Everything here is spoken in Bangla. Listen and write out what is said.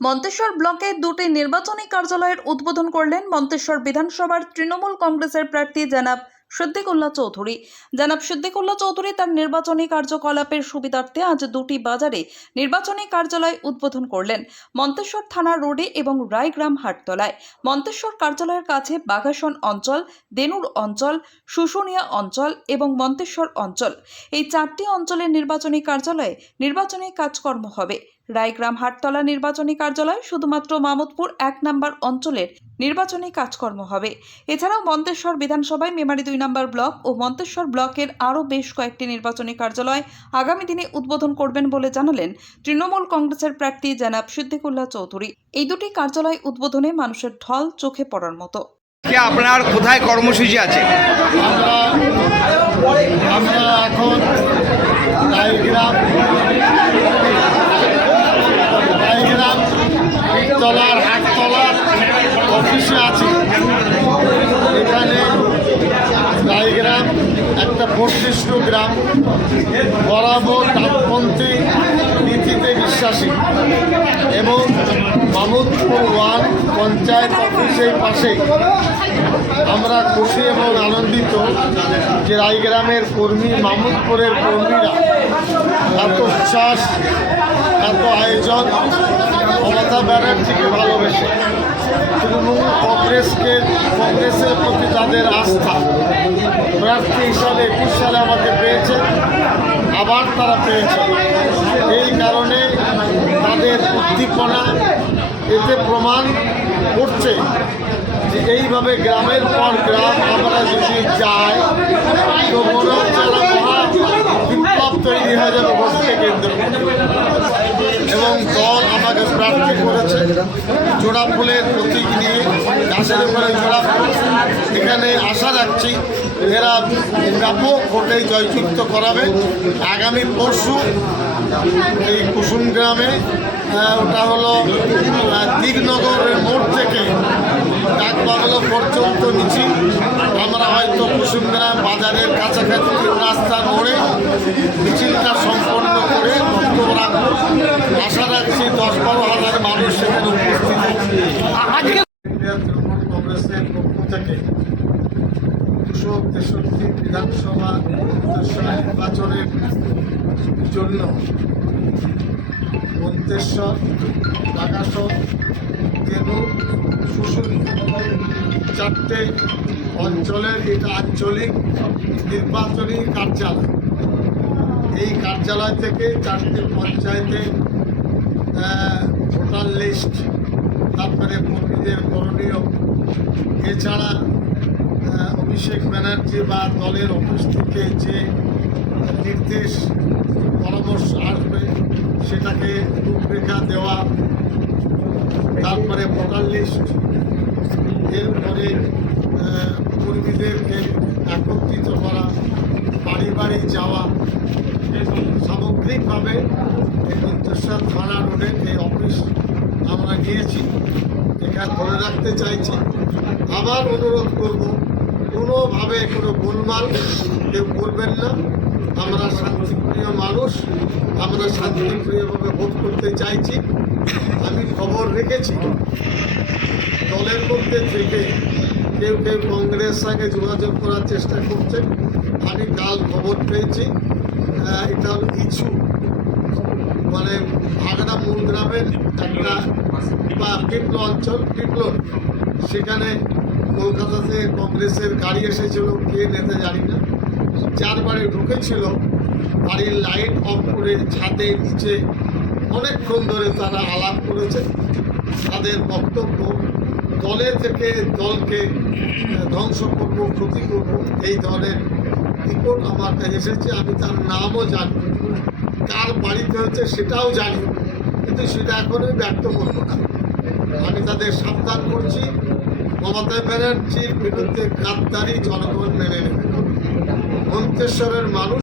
মন্তেশ্বর ব্লকে দুটি নির্বাচনী কার্যালয়ের উদ্বোধন করলেন মন্তেশ্বর বিধানসভার তৃণমূল কংগ্রেসের প্রার্থী জনাব সিদ্দিকুল্লাহ চৌধুরী। জনাব সিদ্দিকুল্লাহ চৌধুরী তার নির্বাচনী কার্যকলাপের সুবিধার্থে আজ দুটি বাজারে নির্বাচনী কার্যালয় উদ্বোধন করলেন। মন্তেশ্বর থানা রোডে এবং রায়গ্রাম হাটতলায়। মন্তেশ্বর কার্যালয়ের কাছে বাঘাসন অঞ্চল, দেনুর অঞ্চল, শুশুনিয়া অঞ্চল এবং মন্তেশ্বর অঞ্চল, এই চারটি অঞ্চলের নির্বাচনী কার্যালয়ে নির্বাচনী কাজকর্ম হবে। রায়গ্রাম হাটতলা নির্বাচনী কার্যালয় শুধুমাত্র মামুদপুর 1 নম্বর অঞ্চলের নির্বাচনী কাজকর্ম হবে। এছাড়াও মন্তেশ্বর বিধানসভায় মেমারি 2 নম্বর ব্লক ও মন্তেশ্বর ব্লকের আরও বেশ কয়েকটি নির্বাচনী কার্যালয় আগামী দিনে উদ্বোধন করবেন বলে জানালেন তৃণমূল কংগ্রেসের প্রার্থী জনাব সিদ্দিকুল্লাহ চৌধুরী। এই দুটি কার্যালয় উদ্বোধনে মানুষের ঢল চোখে পড়ার মতো। আপনার কোথায় কর্মসূচি আছে? আমরা এখন রায়গ্রাম তলার হাটতলার অফিসে আছি। এখানে রায়গ্রাম একটা বর্ধিষ্ঠ গ্রাম, বরাবর ডানপন্থী নীতিতে বিশ্বাসী এবং মামুদপুর 1 পঞ্চায়েত অফিসের পাশে। আমরা খুশি এবং আনন্দিত যে রায়গ্রামের কর্মী, মামুদপুরের কর্মীরা এত উচ্ছ্বাস, এত আয়োজন, মমতা ব্যানার্জিকে ভালোবেসে তৃণমূল কংগ্রেসের প্রতি তাদের আস্থা, প্রার্থী হিসাবে 21 সালে আমাকে পেয়েছে, আবার তারা পেয়েছে। এই কারণে তাদের উদ্দীপনা এতে প্রমাণ করছে যে এইভাবে গ্রামের পর গ্রাম আমরা যদি যাই তো মনে হচ্ছে মহা বিপ্লব তৈরি হয়ে যাবে ভোটকে কেন্দ্র। এবং দল আমাকে প্রার্থী করেছে জোড়া ফুলের প্রতীক নিয়ে, গাছের উপরে জোড়া ফুল। এখানে আশা রাখছি এরা ব্যাপক ভোটে জয়যুক্ত করাবে। আগামী পরশু এই কুসুম গ্রামে, ওটা হলো দিগনগরের মোড় থেকে ডাকবাংলো পর্যন্ত মিছিল। আমরা হয়তো কুসুমগ্রাম বাজারের কাছাকাছি রাস্তার মোড়ে মিছিলটা সম্পন্ন করে বক্তব্য রাখব। আশা রাখছি 10-12 হাজার মানুষ সেখানে উপস্থিত হবে। তৃণমূল কংগ্রেসের পক্ষ থেকে 263 বিধানসভা নির্বাচনের জন্য মন্তেশ্বর, বাঘাসন, দেনুর, শুশুনিয়া 4টে অঞ্চলের এটা আঞ্চলিক নির্বাচনী কার্যালয়। এই কার্যালয় থেকে 4টে পঞ্চায়েতে ভোটার লিস্ট, তারপরে কর্মীদের করণীয়, এছাড়া অভিষেক ব্যানার্জি বা দলের অফিস থেকে যে নির্দেশ পরামর্শ আসবে সেটাকে রূপরেখা দেওয়া, তারপরে ভোটার লিস্ট, এরপরে কর্মীদেরকে একত্রিত করা, বাড়ি বাড়ি যাওয়া। সামগ্রিকভাবে এই মন্তেশ্বর থানা রোডের এই অফিস আমরা গিয়েছি, এখানে ধরে রাখতে চাইছি। আবার অনুরোধ করব, কোনোভাবে কোনো গোলমাল কেউ করবেন না। আমরা শান্তিপ্রিয় মানুষ, আমরা শান্তিপ্রিয়ভাবে ভোট করতে চাইছি। আমি খবর রেখেছি দলের মধ্যে থেকে কেউ কেউ কংগ্রেস সঙ্গে যোগাযোগ করার চেষ্টা করছেন। আমি কাল খবর পেয়েছি এটা হলো ইছু, মানে ভাগড়া মূল গ্রামের একটা বা পিপল অঞ্চল, পিপল, সেখানে কলকাতাতে কংগ্রেসের গাড়ি এসেছিল, কে নেতা জানি না, 4 বারে ঢুকেছিল, বাড়ির লাইট অফ করে ছাদে নিচে অনেকক্ষণ ধরে তারা আলাপ করেছে। তাদের বক্তব্য দলে থেকে দলকে ধ্বংস করব, ক্ষতি করব, এই ধরনের রিপোর্ট আমার কাছে এসেছে। আমি তার নামও জানি, কার বাড়িতে হচ্ছে সেটাও জানি, কিন্তু সেটা এখনই ব্যক্ত করব না। আমি তাদের সাবধান করছি, মমতা ব্যানার্জির বিরুদ্ধে গাদ্দারি জনগণ মেনে নেবে। মন্তেশ্বরের মানুষ